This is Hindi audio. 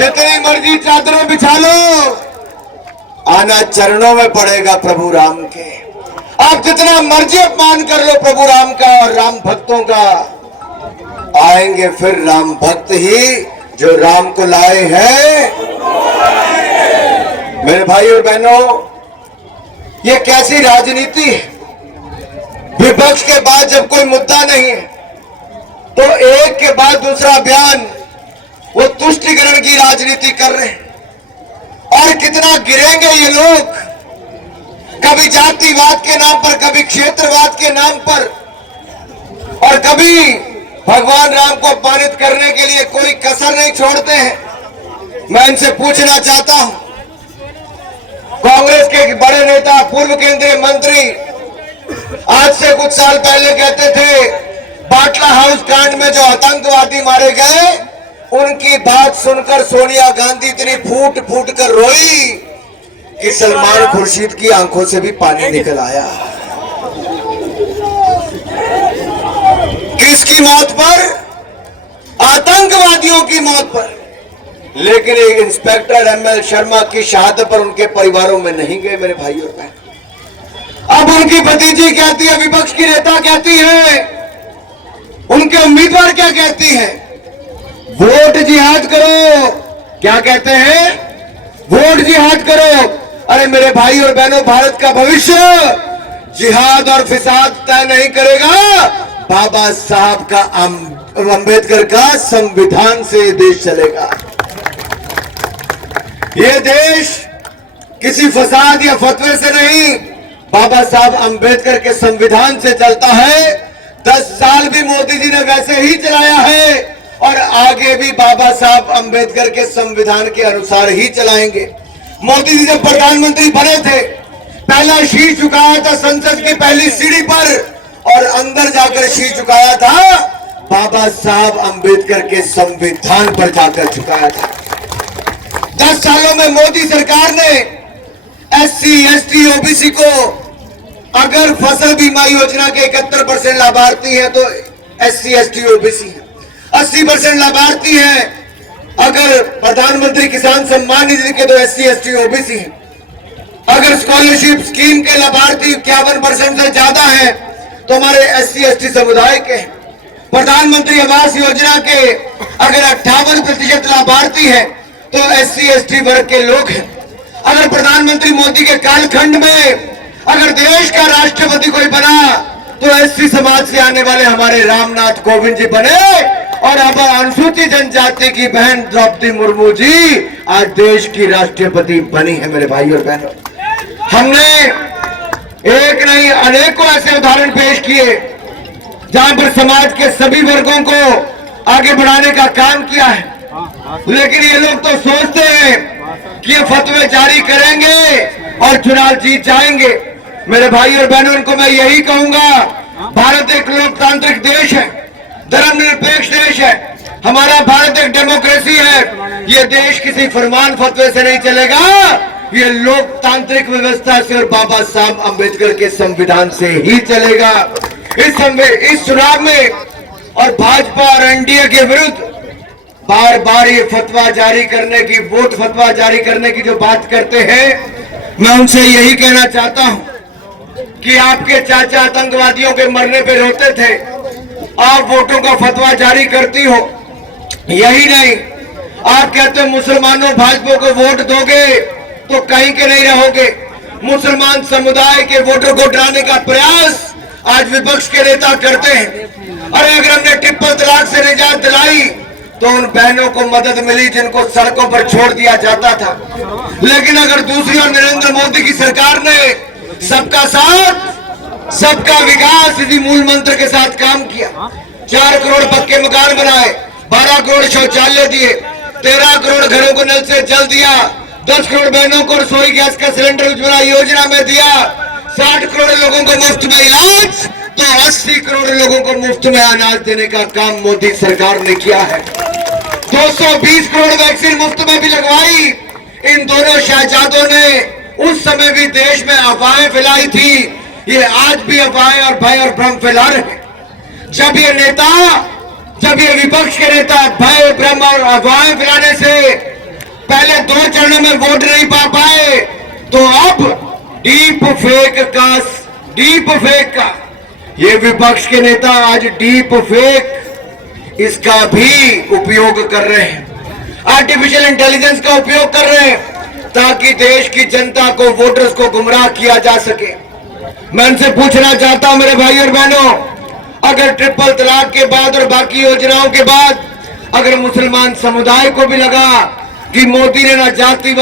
जितनी मर्जी चादरें बिछा लो, आना चरणों में पड़ेगा प्रभु राम के। आप जितना मर्जी अपमान कर लो प्रभु राम का और राम भक्तों का, आएंगे फिर राम भक्त ही जो राम को लाए हैं। मेरे भाई और बहनों, ये कैसी राजनीति है? विपक्ष के बाद जब कोई मुद्दा नहीं है तो एक के बाद दूसरा बयान वो तुष्टिकरण की राजनीति कर रहे हैं। और कितना गिरेंगे ये लोग, कभी जातिवाद के नाम पर, कभी क्षेत्रवाद के नाम पर, और कभी भगवान राम को अपमानित करने के लिए कोई कसर नहीं छोड़ते हैं। मैं इनसे पूछना चाहता हूं, कांग्रेस के बड़े नेता, पूर्व केंद्रीय मंत्री आज से कुछ साल पहले कहते थे बाटला हाउस कांड में जो आतंकवादी मारे गए, उनकी बात सुनकर सोनिया गांधी इतनी फूट फूट कर रोई कि सलमान खुर्शीद की आंखों से भी पानी निकल आया। किसकी मौत पर? आतंकवादियों की मौत पर। लेकिन एक इंस्पेक्टर एमएल शर्मा की शहादत पर उनके परिवारों में नहीं गए मेरे भाई और बहन। अब उनकी भतीजी कहती है, विपक्ष की नेता कहती है, उनके उम्मीदवार क्या कहती है? वोट जिहाद करो। क्या कहते हैं? वोट जिहाद करो। अरे मेरे भाई और बहनों, भारत का भविष्य जिहाद और फिसाद तय नहीं करेगा, बाबा साहब का अंबेडकर का संविधान से देश चलेगा। ये देश किसी फसाद या फतवे से नहीं, बाबा साहब अंबेडकर के संविधान से चलता है। 10 साल भी मोदी जी ने वैसे ही चलाया है और आगे भी बाबा साहब अंबेडकर के संविधान के अनुसार ही चलाएंगे। मोदी जी जब प्रधानमंत्री बने थे, पहला शीश झुकाया था संसद की पहली सीढ़ी पर और अंदर जाकर शीश झुकाया था बाबा साहब अंबेडकर के संविधान पर जाकर झुकाया था। 10 सालों में मोदी सरकार ने SC, ST, OBC को, अगर फसल बीमा योजना के 71% लाभार्थी हैं तो SC, ST, OBC है। 80% लाभार्थी हैं अगर प्रधानमंत्री किसान सम्मान निधि के तो SC, ST, OBC है। अगर स्कॉलरशिप स्कीम के लाभार्थी 51% से ज्यादा हैं तो हमारे SC, ST समुदाय के हैं। प्रधानमंत्री आवास योजना के अगर 58% लाभार्थी हैं तो SC, ST वर्ग के लोग हैं। अगर प्रधानमंत्री मोदी के कालखंड में अगर देश का राष्ट्रपति कोई बना तो SC समाज से आने वाले हमारे रामनाथ कोविंद जी बने और अब अनुसूचित जनजाति की बहन द्रौपदी मुर्मू जी आज देश की राष्ट्रपति बनी है। मेरे भाई और बहनों, हमने एक नहीं अनेकों ऐसे उदाहरण पेश किए जहां पर समाज के सभी वर्गों को आगे बढ़ाने का काम किया है। लेकिन ये लोग तो सोचते हैं कि ये फतवे जारी करेंगे और चुनाव जीत जाएंगे। मेरे भाई और बहनों, इनको मैं यही कहूंगा, भारत एक लोकतांत्रिक देश है, धर्मनिरपेक्ष देश है, हमारा भारत एक डेमोक्रेसी है। ये देश किसी फरमान फतवे से नहीं चलेगा, ये लोकतांत्रिक व्यवस्था से और बाबा साहब अंबेडकर के संविधान से ही चलेगा। इस चुनाव में और भाजपा और एनडीए के विरुद्ध बार बार ये फतवा जारी करने की, वोट फतवा जारी करने की जो बात करते हैं, मैं उनसे यही कहना चाहता हूं कि आपके चाचा आतंकवादियों के मरने पे रोते थे, आप वोटों का फतवा जारी करती हो। यही नहीं, आप कहते हो मुसलमानों भाजपा को वोट दोगे तो कहीं के नहीं रहोगे। मुसलमान समुदाय के वोटों को डराने का प्रयास आज विपक्ष के नेता करते हैं। अरे अगर हमने ट्रिपल तलाक से निजात दिलाई तो उन बहनों को मदद मिली जिनको सड़कों पर छोड़ दिया जाता था। लेकिन अगर दूसरी ओर नरेंद्र मोदी की सरकार ने सबका साथ सबका विकास इसी मूल मंत्र के साथ काम किया, 4 करोड़ पक्के मकान बनाए, 12 करोड़ शौचालय दिए, 13 करोड़ घरों को नल से जल दिया, 10 करोड़ बहनों को रसोई गैस का सिलेंडर उज्ज्वला योजना में दिया, 60 करोड़ लोगों को मुफ्त में इलाज, तो 80 करोड़ लोगों को मुफ्त में अनाज देने का काम मोदी सरकार ने किया है। 220 करोड़ वैक्सीन मुफ्त में भी लगवाई। इन दोनों शहजादों ने उस समय भी देश में अफवाहें फैलाई थी, ये आज भी अफवाहें और भय और भ्रम फैला रहे हैं। जब ये विपक्ष के नेता भय भ्रम और अफवाहें फैलाने से पहले 2 चरणों में वोट नहीं पा पाए, तो अब डीप फेक का ये विपक्ष के नेता आज डीप फेक इसका भी उपयोग कर रहे हैं, आर्टिफिशियल इंटेलिजेंस का उपयोग कर रहे हैं ताकि देश की जनता को, वोटर्स को गुमराह किया जा सके। मैं उनसे पूछना चाहता हूं मेरे भाई और बहनों, अगर ट्रिपल तलाक के बाद और बाकी योजनाओं के बाद अगर मुसलमान समुदाय को भी लगा कि मोदी ने ना जाति